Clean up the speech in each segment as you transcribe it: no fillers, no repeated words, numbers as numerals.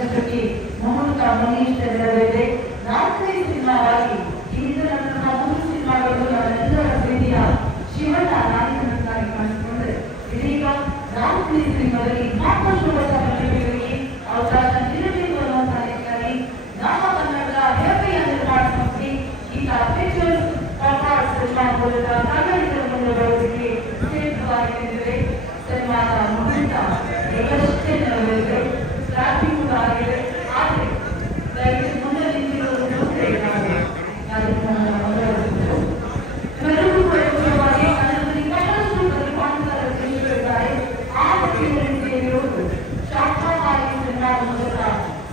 ಚಿತ್ರಕ್ಕೆ ಮಮೂಕ ಮನೀಶ್ ತೆರೆದಿದೆ. 4ನೇ ಸಿನಿಮಾವಾಗಿ ಹಿಂದಿನ ನಂತರ 3 ಸಿನಿಮಾಗಳು ನಮ್ಮೆಲ್ಲರ ಪ್ರೀತಿಯ ಶಿವಣ್ಣ ನಾಯಕನನ್ನಾಗಿ ಕಾಣಿಸಿಕೊಂಡರೆ ಇದೀಗ 4ನೇ ಸಿನಿಮಾದಲ್ಲಿ ಮತ್ತಷ್ಟು ಹೊಸ ಪ್ರತಿಭೆಗಳಿಗೆ ಅವಕಾಶ ನೀಡಬೇಕು ಅನ್ನುವಂತಹ ನಿಟ್ಟಿನಲ್ಲಿ ನಮ್ಮ ಕನ್ನಡದ ಹೆಮ್ಮೆಯ ನಿರ್ಮಾಣ ಸಂಸ್ಥೆ ಈಗ ಪಿಕ್ಚರ್ಸ್ ಕಾಂಪಾಸ್ ಸಿನಿಮಾ ಮೂಲಕ ಕನ್ನಡಿಗರ ಮುಂದೆ ಬರೋದಕ್ಕೆ ಸಿದ್ಧವಾಗಿವೆ. ಸಿನಿಮಾದ ಮುಗಿತ ಈಗಷ್ಟೇ ನೆರವೇರಿದೆ, ಸ್ಟಾರ್ಟಿಂಗ್ ಕೂಡ ಆಗಿದೆ. ಆದರೆ ದಯವಿಟ್ಟು ಮುಂದೆ ನಿಂತಿರುವುದು ಮುಂದೆ ಕಾರ್ಯಕ್ರಮವನ್ನು ಮುಂದುವರಿಸಿದರು. ಇವೆಲ್ಲರೂ ಕೂಡ ಮುಖ್ಯವಾಗಿ ಕನ್ನಡದಲ್ಲಿ ಬಹಳಷ್ಟು ಪ್ರತಿಭಾನ್ವಿತರ ದೇಶಗಳಿದ್ದಾರೆ. ಆ ಪಟ್ಟಿಯಲ್ಲಿ ಸೇರಿರುವುದು ಶಾಖಾಹಾರಿ ಸಿನಿಮಾದ ಮೂಲಕ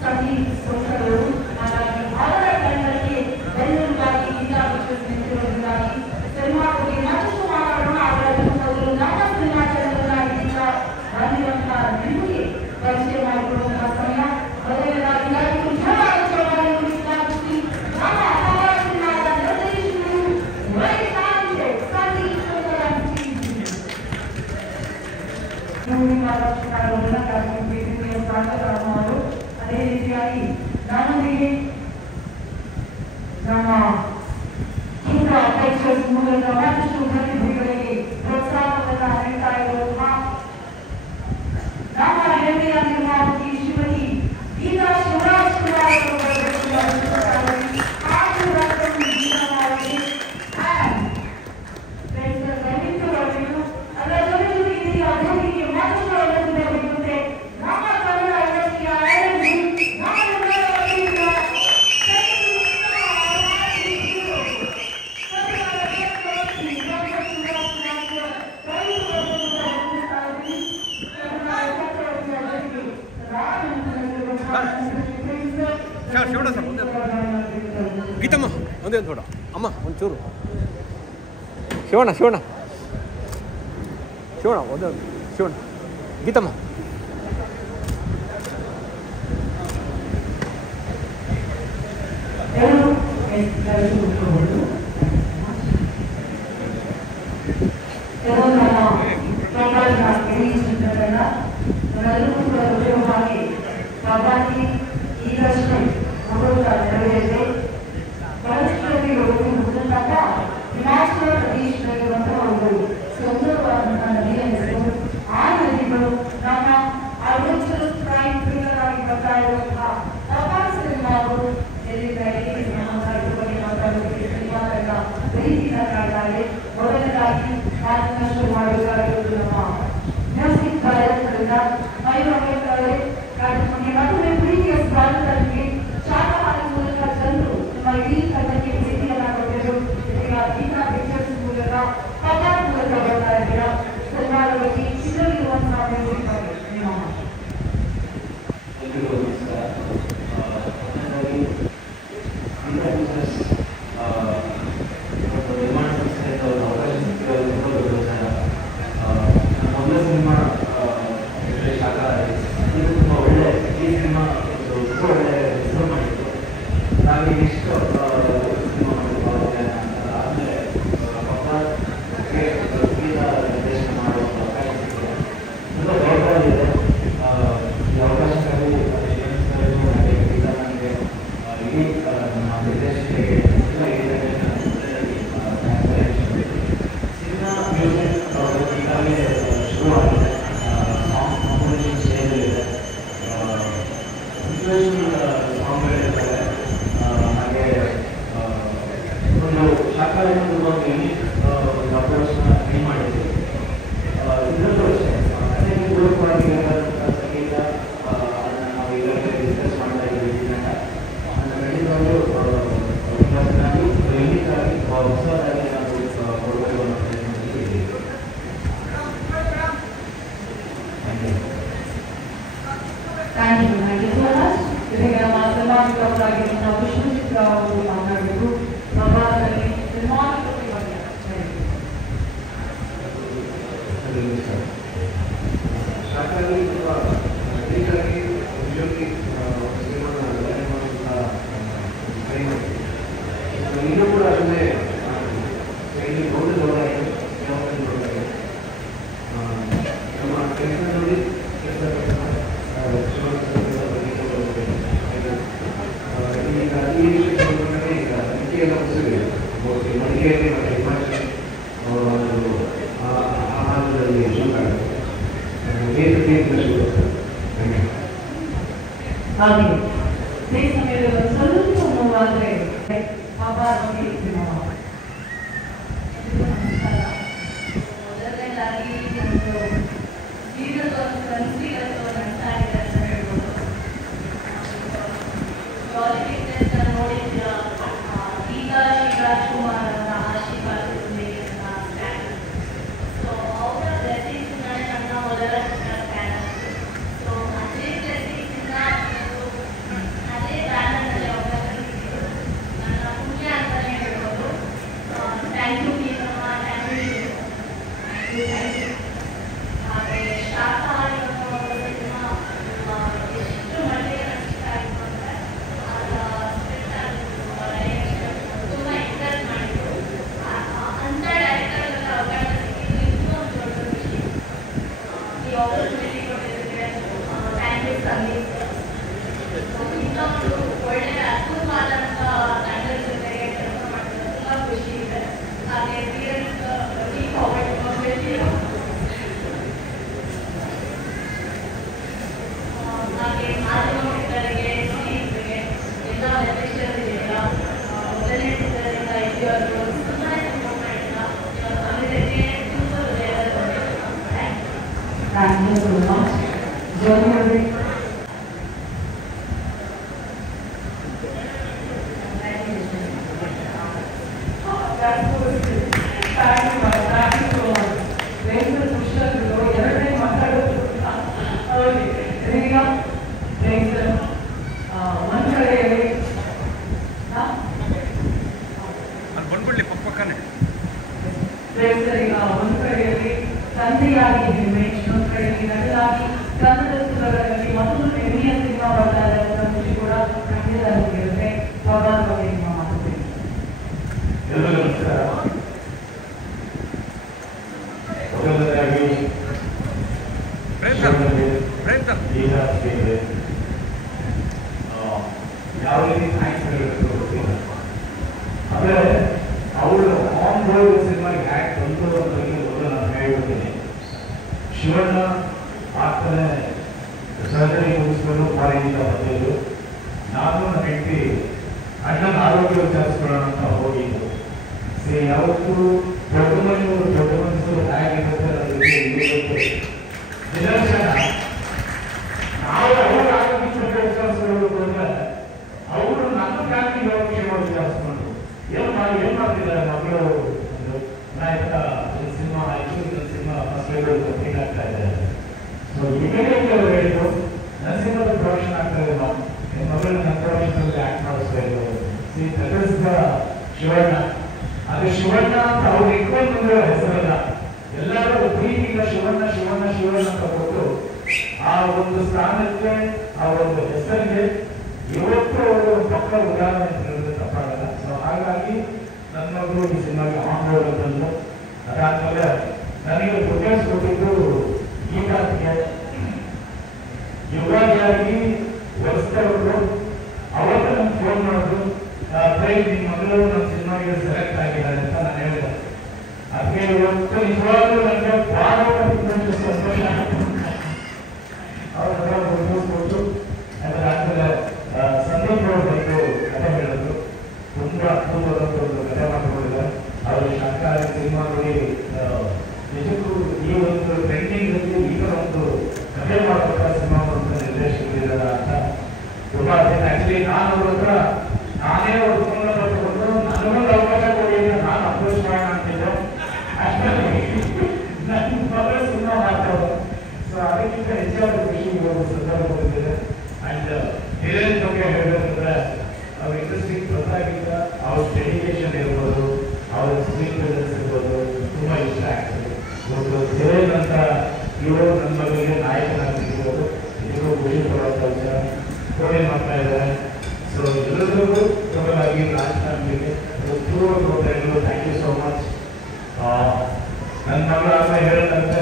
ಸಂಗೀತ ಸಂಸ್ಥೆಗಳು. ಹಾಗಾಗಿ ಅವರ ತಂಡಕ್ಕೆ ಬೆನ್ನೆಲುಬಾಗಿ ಗೀತಾ ಪಿಕ್ಚರ್ಸ್ ನಿಂತಿರುವುದರಿಂದಾಗಿ ಸಿನಿಮಾ ಬಗ್ಗೆ ಮತ್ತಷ್ಟು ಮಾತಾಡೋಣ. ಅದರಲ್ಲಿ ಮೊದಲು ನಮ್ಮ ಸಿನಿಮಾ ಚಾನೆಲ್ನಾಗಿದ್ದ ಬಂದಿರುವಂತಹ ನಿಮಗೆ ಪರಿಚಯ ಮಾಡಿಕೊಡುವಂತಹ ಸಮಯ. ಮೊದಲನೇದಾಗಿ ಎಲ್ಲರಿಗೂ ಜೋರಾದ ಚಪ್ಪಾಳೆಯನ್ನು ಸ್ವಾಗತಿಸಿ ನಮ್ಮ ಅಪಾರ ಸಿನಿಮಾದ ನಿರ್ದೇಶಕರು ವೈಶಾಖ್ ಸಂದೀಪ್ ಚಂದ್ರವಂಶಿ. ನಿಮ್ಮ ಲಕ್ಷಣಗಳ ಕಾರ್ಯಕ್ರಮಕ್ಕೆ ಸ್ವಾಗತ ಅವರು. ಅದೇ ರೀತಿಯಾಗಿ ನಮ್ಮೊಂದಿಗೆ ನಮ್ಮ ಹಿಂದ ಪಿಕ್ಚರ್ಸ್ ಮೂಲಕ ಮತ್ತಷ್ಟು ಪ್ರತಿಭೆಗಳಿಗೆ ಪ್ರೋತ್ಸಾಹವನ್ನು ನೀಡ್ತಾ ಇರುವಂತಹ ನಮ್ಮ ಹೆಮ್ಮೆಯ ನಿರ್ಮಾಪಕಿ ಶ್ರೀಮತಿ ಗೀತಾ ಶಿವರಾಜ್ ಕುಮಾರ್ ಶಿವಣ್ಣ ಸರ್ ಗೀತಮ್ಮ ಒಂದೇ ಥೋಡ ಅಮ್ಮ ಒಂಚೂರು ಶಿವಣ್ಣ ಶಿವಣ್ಣ ಶಿವಣ್ಣ ಒಂದೇ ಶಿವಣ್ಣ ಗೀತಮ್ಮ ಈಗಷ್ಟೇ ಮುಗಿದ ನೆರವೇರಿದೆ. ಪರಿಸ್ಥಿತಿ ಮುಗಿದಾಗ ಹಿಮಾಚಲ ಪ್ರದೇಶದಲ್ಲಿರುವಂತಹ ಒಂದು ಸುಂದರವಾದಂತಹ ನದಿಯ ಹೆಸರು. ಆ ನದಿಗಳು ನಮ್ಮ ಅಡ್ವೆಂಚರಸ್ ಕ್ರೈಮ್ ಥ್ರಿಲ್ಲರ್ ಆಗಿ ಬರ್ತಾ ಇರುವಂತಹ ಅಪಾರ ಸಿನಿಮಾಗಳು ಎಲ್ಲಿಂದ ಎಲ್ಲಿಗೆ ಇದ್ರ ಬಗ್ಗೆ ಮಾತಾಡೋದಕ್ಕೆ ಸಿನಿಮಾ ತಂಡ ಪ್ರೀತಿಯಿಂದ ಕಾಡ್ತಾ ಇದೆ. ಮೊದಲನೇದಾಗಿ ಮಾತನ್ನ ಶುರು ಮಾಡಬೇಕಾಗಿರುವುದು ನಮ್ಮ ಮ್ಯೂಸಿಕ್ ಡೈರೆಕ್ಟರಿಂದ ಮಯೂರ್ ಅಂಬೇಡ್ಕರ್ ಕಾರ್ಯಕ್ರಮಕ್ಕೆ ಮತ್ತೊಮ್ಮೆ ಪ್ರೀತಿಯ ಸ್ವಾಗತಕ್ಕೆ ಶಾಖಾಹಾರಿ ಮೂಲಕ ಜನರು ನಿಮ್ಮ ಇಡೀ ತಂಡಕ್ಕೆ ಪ್ರೀತಿಯನ್ನ ಕೊಟ್ಟರು. ಈಗ ಗೀತಾ ಪಿಕ್ಚರ್ಸ್ ಮೂಲಕ ಪಗಾರ್ ಮೂಲಕ ಬರ್ತಾ ಇದ್ದೀರಾ. ಸಿನಿಮಾದ ಬಗ್ಗೆ ಇದರಲ್ಲಿರುವಂತಹ ಮ್ಯೂಸಿಕ್ ಬಗ್ಗೆ ನಿಮ್ಮ ಹಾಗೆ ಅದೇ ಸಮಯದಲ್ಲಿ ಸ್ವಲ್ಪ ನೋವಾದರೆ ಪಾಪ ನೋಡಿರ್ತೀವಿ ನಾವು. ಮೊದಲನೇದಾಗಿ ಒಂದು ಜೀವನದ ಒಂದು ಕನಸಿಗತ್ತು ನಡೆಸ್ತಾ ಇದೆ ಅಂತ ಹೇಳ್ಬೋದು. ಪಾಲಿಟಿಕ್ಸ್ ನೋಡಿದ ಈಗ ಶಿವರಾಜ್ಕುಮಾರ್ ಅವರ ಆಶೀರ್ವಾದದೊಂದಿಗೆ ಸೊ ಅವರ ಬ್ಲೆಸ್ಸಿಂಗ್ಸ್ ನನ್ನ ಮೊದಲ ಸ್ಕ್ಯಾನ್. ಸೊ ಅದೇ ಬ್ಲೆಸ್ಸಿಂಗ್ಸಿಂದ ಅದೇ ಬ್ಯಾನರ್ನಲ್ಲಿ ಅವಕಾಶ ಸಿಕ್ಕಿದ್ದು ನನ್ನ ಪುಣ್ಯ ಅಂತಲೇ ಹೇಳ್ಬೋದು. ಥ್ಯಾಂಕ್ ಯು ಪ್ಲೀಸಮ್ಮ, ಥ್ಯಾಂಕ್ ಯು. ಹಾಗೆ ಶಾಖಾಹಾರಿ ಸಿನಿಮಾ ಎಷ್ಟು ಮಟ್ಟಿಗೆ ಇಷ್ಟ ಆಯಿತು ಅಂದರೆ ತುಂಬ ಇಂಟ್ರೆಸ್ಟ್ ಮಾಡಿದ್ರು. ಅಂಥ ಡೈರೆಕ್ಟರ್ಗಳ ಅವಕಾಶ ಸಿಕ್ಕಿದ್ದು ಇನ್ನೂ ಒಂದು ದೊಡ್ಡ ಖುಷಿ. ಈ ಆಪರ್ಚುನಿಟಿ ಕೊಟ್ಟಿದ್ದಕ್ಕೆ ಥ್ಯಾಂಕ್ ಯು ಸಂದೀಪ್. ಇನ್ನೊಂದು ಒಳ್ಳೆಯ ಅದ್ಭುತವಾದಂಥ ತಂಡದ ಜೊತೆಗೆ ಕೆಲಸ ಮಾಡಿದ್ರೆ ತುಂಬ ಖುಷಿ ಇದೆ. ಹಾಗೆ ಪೇರೆಂಟ್ಸ್ ಹಾಗೆ ಮಾಧ್ಯಮ ಮಿತ್ರರಿಗೆ, ಸ್ನೇಹಿತರಿಗೆ, ಎಲ್ಲ ಲೆಕ್ಚರರ್ಗಳಿಗೆಲ್ಲ ಮೊದಲನೇ ಚಿತ್ರದಿಂದ ಇಲ್ಲಿವರೆಗೂ ತುಂಬಾ ಸಪೋರ್ಟ್ ಮಾಡಿಲ್ಲ. ಅದಕ್ಕೆ ತುಂಬ ಹೃದಯದ thank you so much. Germany ಎರಡನೇ ಮಾತಾಡೋದು ಈಗ ಒಂದು ಕಡೆಯಲ್ಲಿ ಬಂದ್ಬಿಡ್ಲಿ ಪಕ್ಕನೆ ಈಗ ಒಂದು ಕಡೆಯಲ್ಲಿ ತಂದೆಯಾಗಿ ಹೆಮ್ಮೆ, ಇನ್ನೊಂದು ಕಡೆಯಲ್ಲಿ ನಟನಾಗಿ ಕನ್ನಡ ಚಿತ್ರಗಳಲ್ಲಿ ಮತ್ತೊಂದು ಹೆಮ್ಮೆಯ ಸಿನಿಮಾ ಬರ್ತಾ ಇದೆ ಅಂತ ಖುಷಿ ಕೂಡ ಖಂಡಿತ ನಮಗಿರುತ್ತೆ. ಪ್ರಭಾತ್ ಬಗ್ಗೆ ನಿಮ್ಮ ಮಾತುಕತೆ. ಎಲ್ಲರಿಗೂ ನಮಸ್ಕಾರ. ಮೊದಲನೇದಾಗಿ ಯಾವ ರೀತಿ ಥ್ಯಾಂಕ್ಸ್ ಹೇಳಬೇಕು ಗೊತ್ತಿಲ್ಲ. ಆದರೆ ಅವರು ಆನ್ ಬೋರ್ಡ್ ಸಿನಿಮಾಗೆ ಹ್ಯಾಕ್ ಬಂತು ಅಂತ ಮೊದಲು ನಾನು ಹೇಳ್ಬಿಡ್ತೀನಿ. ಶಿವಣ್ಣ ಆಗ್ತಾನೆ ಸರ್ಜರಿ ಮುಗಿಸ್ಕೊಂಡು ಫಾರಿನಿಂದ ಬಂದಿದ್ದು. ನಾನು ನನ್ನ ಹೆಂಡತಿ ಅಣ್ಣನ ಆರೋಗ್ಯ ವಿಚಾರಿಸ್ಕೊಳ್ಳೋಣ ಅಂತ ಹೋಗಿದ್ದು. ಯಾವತ್ತೂ ದೊಡ್ಡ ಮನುಷ್ಯರು ಹೇಗಿರುತ್ತೆ ನಿದರ್ಶನ. ನಾವು ಅವ್ರ ಆರೋಗ್ಯ ವಿಚಾರಿಸ್ಕೊಳ್ಬೇಕು ಅಂದ್ರೆ ಅವರು ನನ್ನ ಫ್ಯಾಮಿಲಿ ಯೋಗಕ್ಷೇಮ ವಿಚಾರಿಸ್ಕೊಂಡು ಏನ್ ಮಾಡ್ತಿದ್ದಾರೆ ಮಕ್ಕಳು. ನಾಯಕ ಸಿನಿಮಾ ಆಯ್ತು, ಸಿನಿಮಾ ಫಸ್ಟ್ ಕಂಪ್ಲೀಟ್ ಆಗ್ತಾ ಇದೆ. ಸೊ ಇಮಿಡಿಯೇಟ್ಲಿ ಅವರು ಹೇಳಿದ್ರು ನನ್ನ ಸಿನಿಮಾದ ಪ್ರೊಡಕ್ಷನ್ ಆಗ್ತಾ ಇದೆ, ನಿಮ್ಮ ಮಗಳು ನನ್ನ ಪ್ರೊಡಕ್ಷನ್ ಆಕ್ಟ್ ಮಾಡಿಸ್ಬೇಕು. ಶಿವಣ್ಣ ಅದು ಶಿವಣ್ಣ ಅಂತ ಅವ್ರು ಇಟ್ಕೊಂಡು ಬಂದಿರೋ ಹೆಸರಲ್ಲ, ಎಲ್ಲರೂ ಪ್ರೀತಿಯಿಂದ ಶಿವಣ್ಣ ಶಿವಣ್ಣ ಶಿವಣ್ಣ ಅಂತ ಕೊಟ್ಟು ಆ ಒಂದು ಸ್ಥಾನಕ್ಕೆ, ಆ ಒಂದು ಹೆಸರಿಗೆ ಇವತ್ತು ಅವರು ಪಕ್ಕ ಉದಾಹರಣೆ ಅಂತ ಹೇಳಿದ್ರೆ ತಪ್ಪಾಗಲ್ಲ. ಸೊ ಹಾಗಾಗಿ ನನ್ನ ಮಗಳು ಈ ಸಿನಿಮಾಗೆ ಆನ್ ಬೋರ್ಡ್ ಬಂದು ಅದಾದ್ಮೇಲೆ ನನಗೆ ಪ್ರೊಡ್ಯೂಸ್ ಕೊಟ್ಟಿದ್ದು ಗೀತಾಗೆ ಯುಗಾದಿಯಾಗಿ ವರ್ಷದವರು ಅವತ್ತು ನಮ್ಗೆ ಫೋನ್ ಮಾಡಿದ್ರು, ನಿಮ್ಮ ಮಗಳು ನಮ್ಮ ಸಿನಿಮಾಗೆ ಸೆಲೆಕ್ಟ್ ಆಗಿದ್ದಾರೆ ಅಂತ ನಾನು ಹೇಳಿದೆ. ಅದಕ್ಕೆ ಇವತ್ತು ನಿಜವಾಗ್ಲೂ ನನಗೆ ಬಹಳ ಸಂತೋಷ. ಅವ್ರ ಹತ್ರ ಕೊಟ್ಟು ಅದಾದ್ಮೇಲೆ ಸಂದೀಪ್ ಅವರು ಬಂದು ಕಥೆ ಹೇಳಿದ್ರು. ತುಂಬಾ ಅದ್ಭುತವಾದಂತ ಒಂದು ಕಥೆ ಮಾಡ್ಕೊಂಡಿದ್ದಾರೆ. ಅವರು ಶಾಖಾಹಾರಿ ಸಿನಿಮಾ ನೋಡಿ ನಿಜಕ್ಕೂ ಈ ಒಂದು ಟ್ರೆಂಡಿಂಗ್ ಈಗ ಒಂದು ಕಥೆ ಮಾಡಬೇಕಾದ ಸಿನಿಮಾ ಒಂದು ನಿರ್ದೇಶಕರಿದ್ದಾರೆ ಅಂತ ತುಂಬಾ ಆಕ್ಚುಲಿ ನಾನು ಅವ್ರ ಹತ್ರ ನಾನೇ ಒಂದು ಫೋನ್ ತಗೊಂಡು ನನಗೊಂದು ಅವಕಾಶ ಕೊಡಿ ಅಂತ ನಾನು ಅಪ್ರೋಚ್ ಮಾಡೋಣ ಅಂತಿದ್ದೆ. ಅಷ್ಟರಲ್ಲಿ ನನ್ನ ಮಗಳ ಸಿನಿಮಾ ಮಾಡ್ತಾರೆ. ಸೊ ಅದಕ್ಕಿಂತ ಹೆಚ್ಚಾದ ಖುಷಿ ಒಂದು ಸಂದರ್ಭ ಬಂದಿದೆ. ಅಂಡ್ ಹಿರಿಯರ ಬಗ್ಗೆ ಹೇಳಬೇಕಂದ್ರೆ ಅವ್ರ ಇಂಡಸ್ಟ್ರಿಗೆ ಗೊತ್ತಾಗಿದ್ದ ಅವ್ರ ಡೆಡಿಕೇಶನ್ ಇರ್ಬೋದು, ಅವ್ರ ಸ್ಕ್ರೀನ್ ಪ್ರೆಸೆನ್ಸ್ ಇರ್ಬೋದು, ತುಂಬಾ ಇಷ್ಟ ಆಗ್ತದೆ. ಒಂದು ಹಿರಿಯರ್ ಅಂತ ಇವರು ನನ್ನ ಮಗಳಿಗೆ ನಾಯಕನಾಗಿರ್ಬೋದು, ಇದಕ್ಕೂ ಖುಷಿ ಕೊಡುವಂಥ ವಿಚಾರ. ಕೋಣೆ ಮಾಡ್ತಾ ಇದ್ದಾರೆ. ಸೊ ಎಲ್ಲರಿಗೂ ಟೋಟಲಾಗಿ ರಾಜಕಾರಣಿಗೆ ಥ್ಯಾಂಕ್ ಯು ಸೋ ಮಚ್. ನನ್ನ ಮಗಳ ಅಂತ ಹೇಳದಂತೆ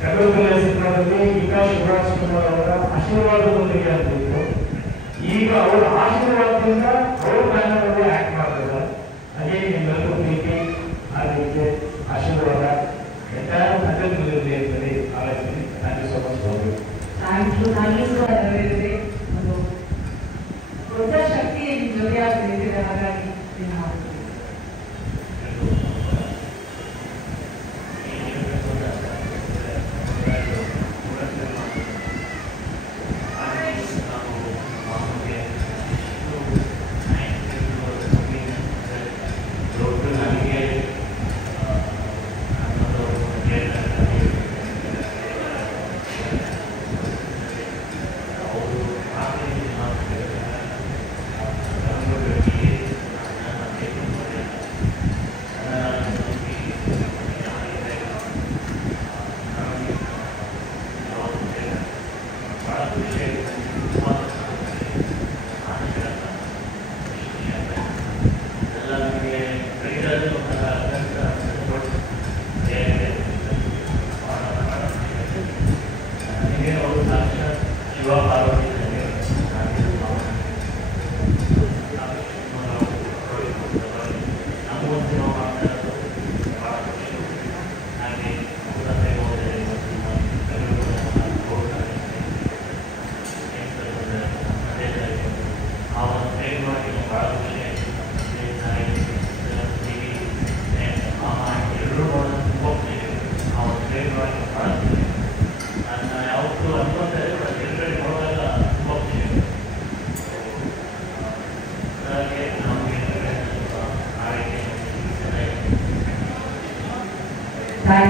ಕಡಲಕಲ್ಲೆ ಸಿನಿಮಾದಲ್ಲಿ ಈಗ ಶಿವರಾಜ್ಕುಮಾರ್ ಅವರ ಆಶೀರ್ವಾದದೊಂದಿಗೆ ಅಂತಿತ್ತು. ಈಗ ಅವರ ಆಶೀರ್ವಾದದಿಂದ ಅವ್ರ ಬ್ಯಾನರಲ್ಲಿ ಆಕ್ಟ್ ಮಾಡ್ತಾರೆ. ಹಾಗೆ ನಿಮ್ಮೆಲ್ಲರೂ ಪ್ರೀತಿ ಅದಕ್ಕೆ ಆಶೀರ್ವಾದ ಎಂಟೈರ್ ತಂಡದ ಮೇಲೆ ಅಂತೇಳಿ ಆಲೋಚನೆ. Thank you so much. Thank you.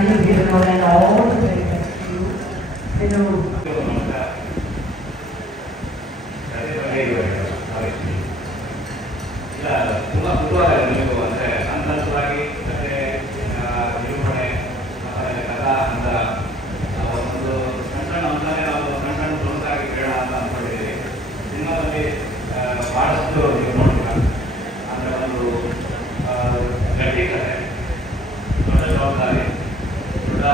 you, Vino, and all the very best to you. Vino. ತುಂಬ ಕುತೂಹಲ ನೀವು ಅಂದರೆ ಹಂತವಾಗಿ ಕಥೆ ನಿರೂಪಣೆ ಮತ್ತು ಕಥಾ ಹಂತ ಒಂದು ಸಣ್ಣ ಸಣ್ಣ ಅಂಶನೇ ನಾವು ಸಣ್ಣ ಸಣ್ಣ ತುಣುಕಾಗಿ ಕೇಳೋಣ ಅಂತ ಅಂದ್ಕೊಂಡಿದ್ದೀವಿ. ಸಿನಿಮಾದಲ್ಲಿ ಭಾಳಷ್ಟು ನೀವು ನೋಡ್ತೀರ ಅಂದರೆ ಒಂದು ಗಟ್ಟಿ ಕಥೆ, ದೊಡ್ಡ ಜವಾಬ್ದಾರಿ, ದೊಡ್ಡ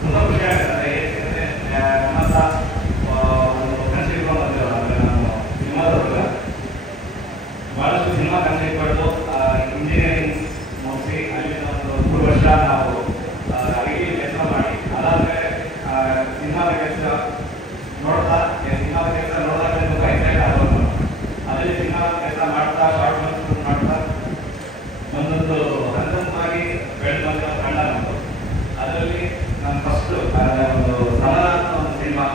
ತುಂಬ ಖುಷಿ ಆಗ್ತದೆ. ಏಕೆಂದರೆ ನಮ್ಮಂಥ ಒಂದು ಕನಸು ಇಟ್ಕೊಂಡು ಬಂದಿರೋ ಅಂದರೆ ನಾನು ಸಿನಿಮಾದವ್ರಲ್ಲ ಭಾಳಷ್ಟು ಸಿನಿಮಾ ಕನಸು ಇಟ್ಕೊಂಡು ಇಂಜಿನಿಯರಿಂಗ್ ಮುಗಿಸಿ ಅಲ್ಲಿಂದ ಒಂದು 3 ವರ್ಷ ನಾವು ಐ.ಟಿ ಕೆಲಸ ಮಾಡಿ ಅದಾದಮೇಲೆ ಸಿನಿಮಾದ ಕೆಲಸ ನೋಡ್ತಾ ಸಿನಿಮಾದ ಕೆಲಸ ನೋಡಿದಾಗ ತುಂಬ ಎಕ್ಸೈಟ್ ಆಗೋದು. ಅದರಲ್ಲಿ ಸಿನಿಮಾದ ಕೆಲಸ ಮಾಡ್ತಾ ಶಾರ್ಟ್ ಫಿಲ್ಮ್ಸ್ ಮಾಡ್ತಾ ಒಂದೊಂದು ಹಂತವಾಗಿ ಬೆಳೆದು ಬಂದಿರೋ ತಂಡ ನಮ್ಮದು. ಅದರಲ್ಲಿ ನಾನು ಫಸ್ಟು ಒಂದು ಸಮರ ಅಂತ ಒಂದು ಸಿನಿಮಾ,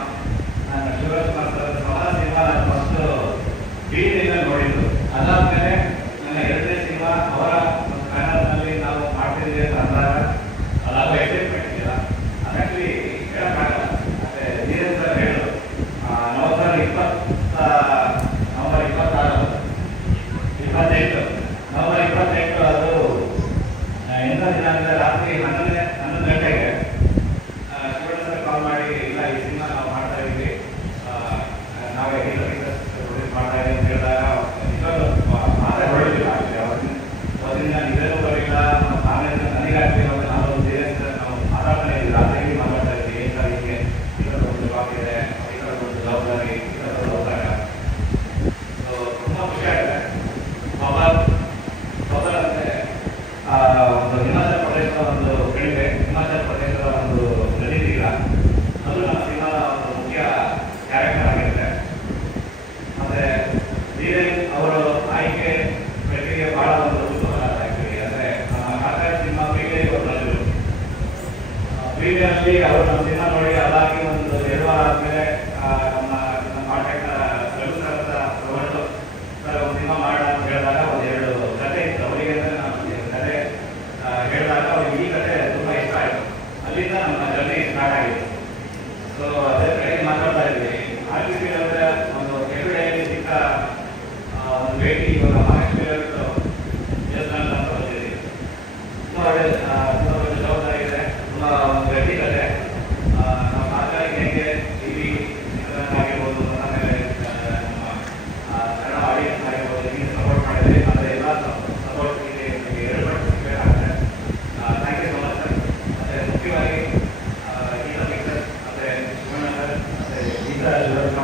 ನಾನು ಶಿವರಾಜ್ ಕುಮಾರ್ ಸರ್ ಸಮರ ಸಿನಿಮಾ ನಾನು ಫಸ್ಟು ಟಿವಿಯಿಂದ ನೋಡಿದ್ದು. ಅದಾದಮೇಲೆ ನನ್ನ 2ನೇ ಸಿನಿಮಾ ಅವರ ಕನ್ನಡದಲ್ಲಿ ನಾವು ಮಾಡ್ತಿದ್ದೀವಿ ಅಂತ ಅಂದಾಗ ಅದಾಗೋ ಎಕ್ಸೈಟ್ಮೆಂಟ್ ಇದೆಯಲ್ಲ ಅದರಲ್ಲಿ ಹೇಳೋಕ್ಕಾಗಲ್ಲ. ಮತ್ತು ಧೀರೇಂದ್ರ ಸರ್ ಹೇಳೋದು ನವೆಂಬರ್ 28 ಅದು ಎಂಥ ದಿನ ಅಂದರೆ ರಾತ್ರಿ 11 ಗಂಟೆಗೆ ಶಿವಣ್ಣ ಸರ್ ಕಾಲ್ ಮಾಡಿ, ಇಲ್ಲ ಈ ಸಿನಿಮಾ ನಾವು ಮಾಡ್ತಾ ಇದ್ದೀವಿ, ನಾವೇ ಪ್ರೊಡ್ಯೂಸ್ ಮಾಡ್ತಾ ಇದ್ದೀವಿ ಅಂತ ಹೇಳಿದಾಗ ನಿಜವಾಗ್ಲೂ ಮಾತ್ರ ಹೊರಡಿಲ್ಲ. ಅವತ್ತಿನ ನಿಜನೂ ಬರಲಿಲ್ಲ, ಆಮೇಲೆ ನನಗಾಗಲಿ ಮತ್ತು ನಾವು ಧೀರೇಂದ್ರ ನಾವು ಮಾತಾಡ್ತಾನೆ ಇದ್ದೀವಿ, ರಾತ್ರಿ ಮಾತಾಡ್ತಾ ಇದ್ದೀವಿ. ಏನು ಸರ್ ಹೀಗೆ ಈ ಥರದೊಂದು ಜವಾಬ್ದಾರಿ, ಈ ಥರದೊಂದು ಜವಾಬ್ದಾರಿ, ಈ ಥರದ್ದು ಹೋದಾಗ ಸೊ ತುಂಬ ಖುಷಿ ಆಗಿದೆ. ಮೊದಲ ಅಂದರೆ ಒಂದು ಹಿಮಾಚಲ ಪ್ರದೇಶದ ಒಂದು ಕಣಿವೆ, ಹಿಮಾಚಲ ಪ್ರದೇಶದ ಒಂದು ನದಿ ತೀರ, ಅದು ನಮ್ಮ ಸಿನಿಮಾದ ಒಂದು ಮುಖ್ಯ ಕ್ಯಾರೆಕ್ಟರ್ ಆಗಿರುತ್ತೆ. ಮತ್ತು ಧೀರೇನ್ ಅವರು ಆಯ್ಕೆ ಪ್ರಕ್ರಿಯೆ ಭಾಳ ಒಂದು ಕುತೂಹಲ ಆ್ಯಕ್ಚುಲಿ. ಅಂದರೆ ನಮ್ಮ ಕಾಕಾಯಿ ಸಿನಿಮಾ ಪ್ರೀಮಿಯರ್ ಅವರು ಬಂದಿದ್ರು. ಪ್ರೀಮಿಯರ್ಲಿ ಅವರು ನಮ್ಮ ಸಿನಿಮಾ ನೋಡಿ ಅದಾಗಿ ಒಂದು 2 ವಾರ ಆದಮೇಲೆ ನಮ್ಮ ಕಾಂಟ್ಯಾಕ್ಟ್ನ ರಘು ಸರ್ ಅಂತ ತಗೊಂಡು ಸರ್ ಒಂದು ಸಿನಿಮಾ ಮಾಡೋಣ ಅಂತ ಹೇಳಿದಾಗ ಒಂದು 2 ಕಥೆ ಇತ್ತು ಅವರಿಗೆ. ಅಂದರೆ ನಾನು ಕಥೆ ಹೇಳಿದಾಗ ಅವ್ರಿಗೆ ಈ ಕಥೆ ತುಂಬ ಇಷ್ಟ ಆಯಿತು. ಅಲ್ಲಿಂದ ನಮ್ಮ ಜರ್ನಿ ಸ್ಟಾರ್ಟ್ ಆಗಿತ್ತು. ಸೊ ಅದೇ ಕಡೆ ಮಾತಾಡ್ತಾ ಇದ್ವಿ. ಆರ್ಟಿಸಿ ಅಂದರೆ ಒಂದು ಎವ್ರಿಡೇಲಿ ಸಿಕ್ಕ ಒಂದು ಭೇಟಿ ಇವಾಗ ಮಹಾಲಕ್ಷ್ಮಿ ದೇವಸ್ಥಾನ ಅಂತ ಬಂದಿದ್ದೀವಿ. ತುಂಬ ಒಳ್ಳೆ ತುಂಬ ದೊಡ್ಡ ಜವಾಬ್ದಾರಿ ಇದೆ, ತುಂಬ ಒಂದು ಗಟ್ಟಿ ಕಥೆ. ನಮ್ಮ ಮಾತಾಡಿ ಹೇಗೆ ಟಿವಿ ಆಗಿರ್ಬೋದು, ಆಮೇಲೆ ನಮ್ಮ ಕನ್ನಡ ಆಡಿಯನ್ಸ್ ಆಗಿರ್ಬೋದು, ಹೀಗೆ ಸಪೋರ್ಟ್ ಮಾಡಿದ್ರಿ. ಮತ್ತು ಎಲ್ಲ ಸಪೋರ್ಟ್ ಇದೆ ನಿಮಗೆ 2 ಪಟ್ಟು ಸಿಗಬೇಕಾಗುತ್ತೆ. Thank you so much sir. ಮತ್ತು ಮುಖ್ಯವಾಗಿ ಗೀತಾ ಪಿಕ್ಚರ್ಸ್ ಮತ್ತು ಶಿವಣ್ಣ ಸರ್ ಮತ್ತು ಗೀತಾ ಶಿವರಾಜ್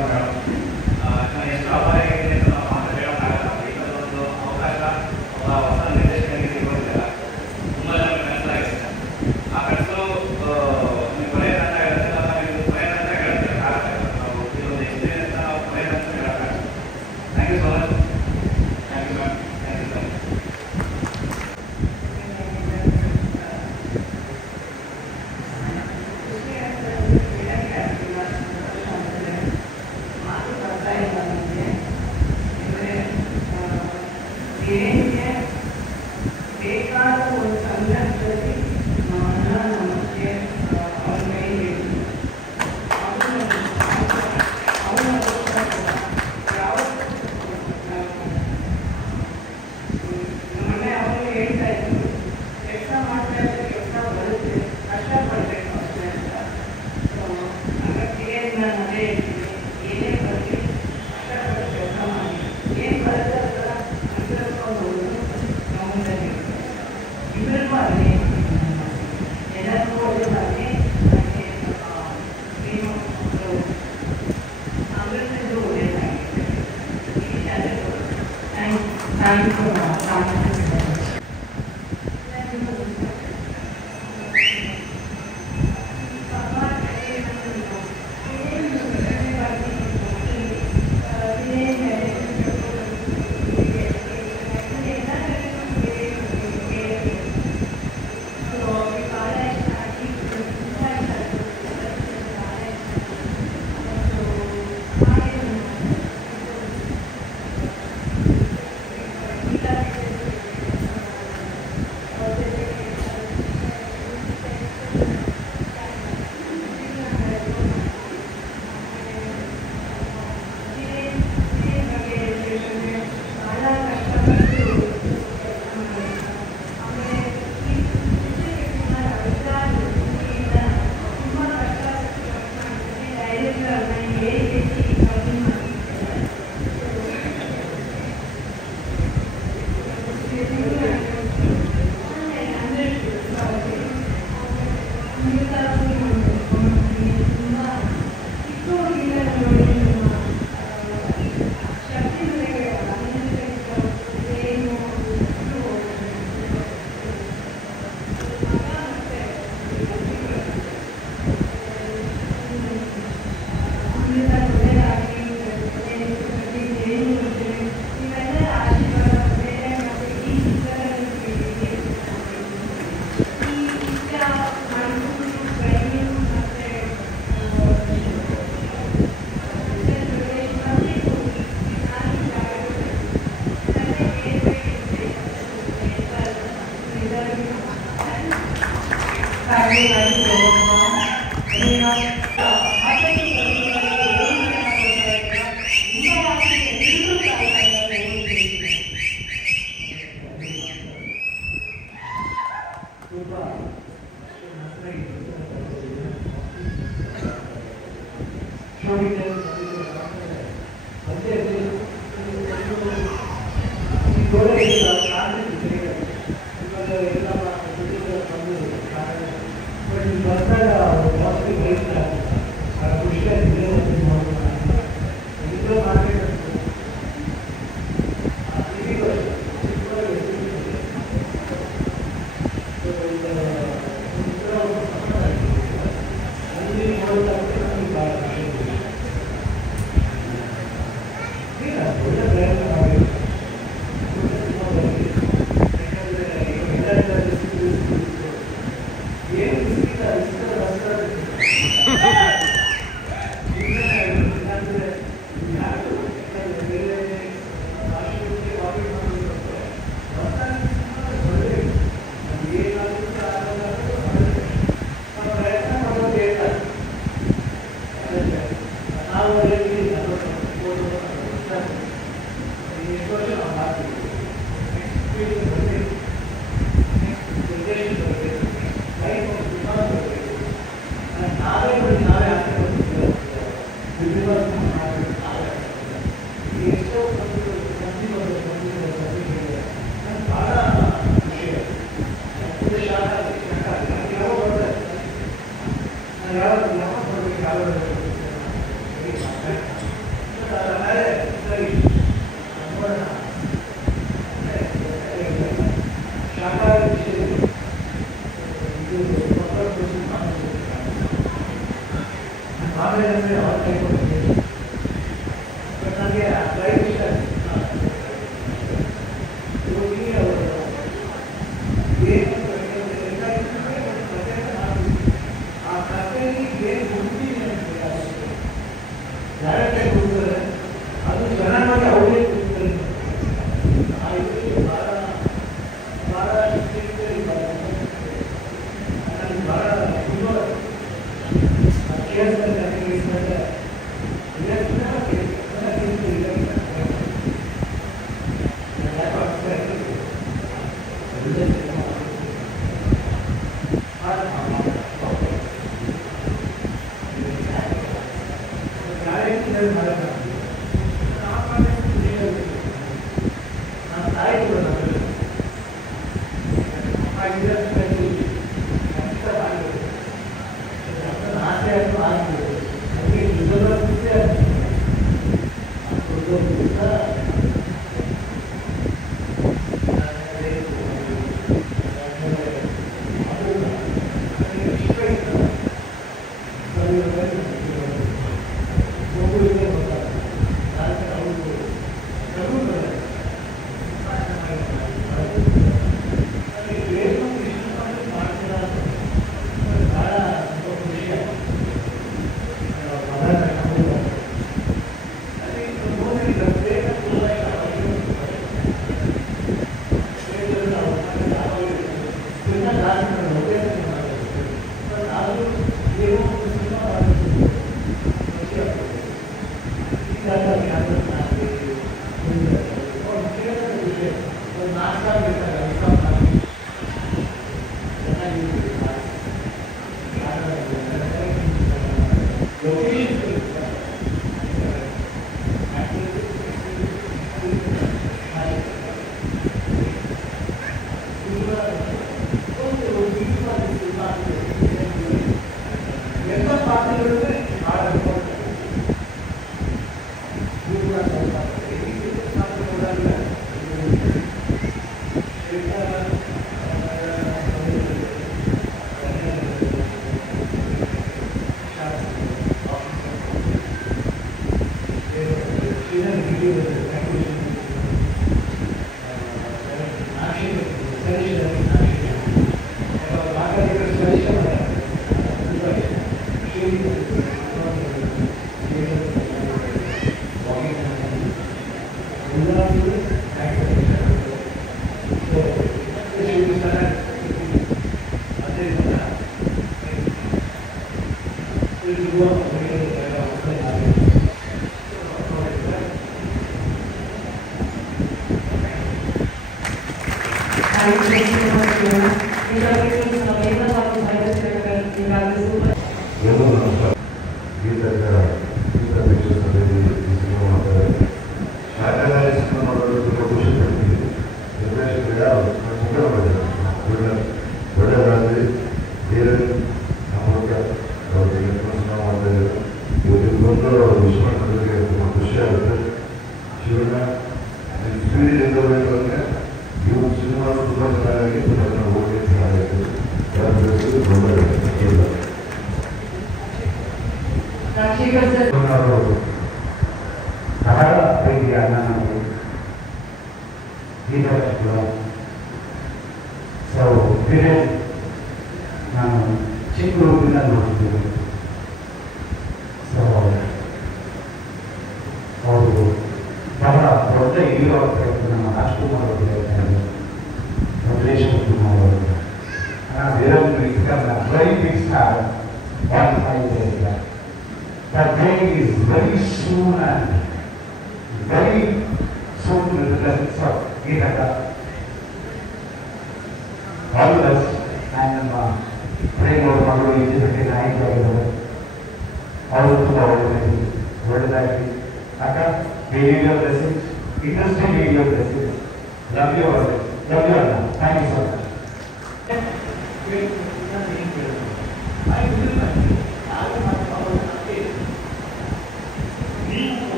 So,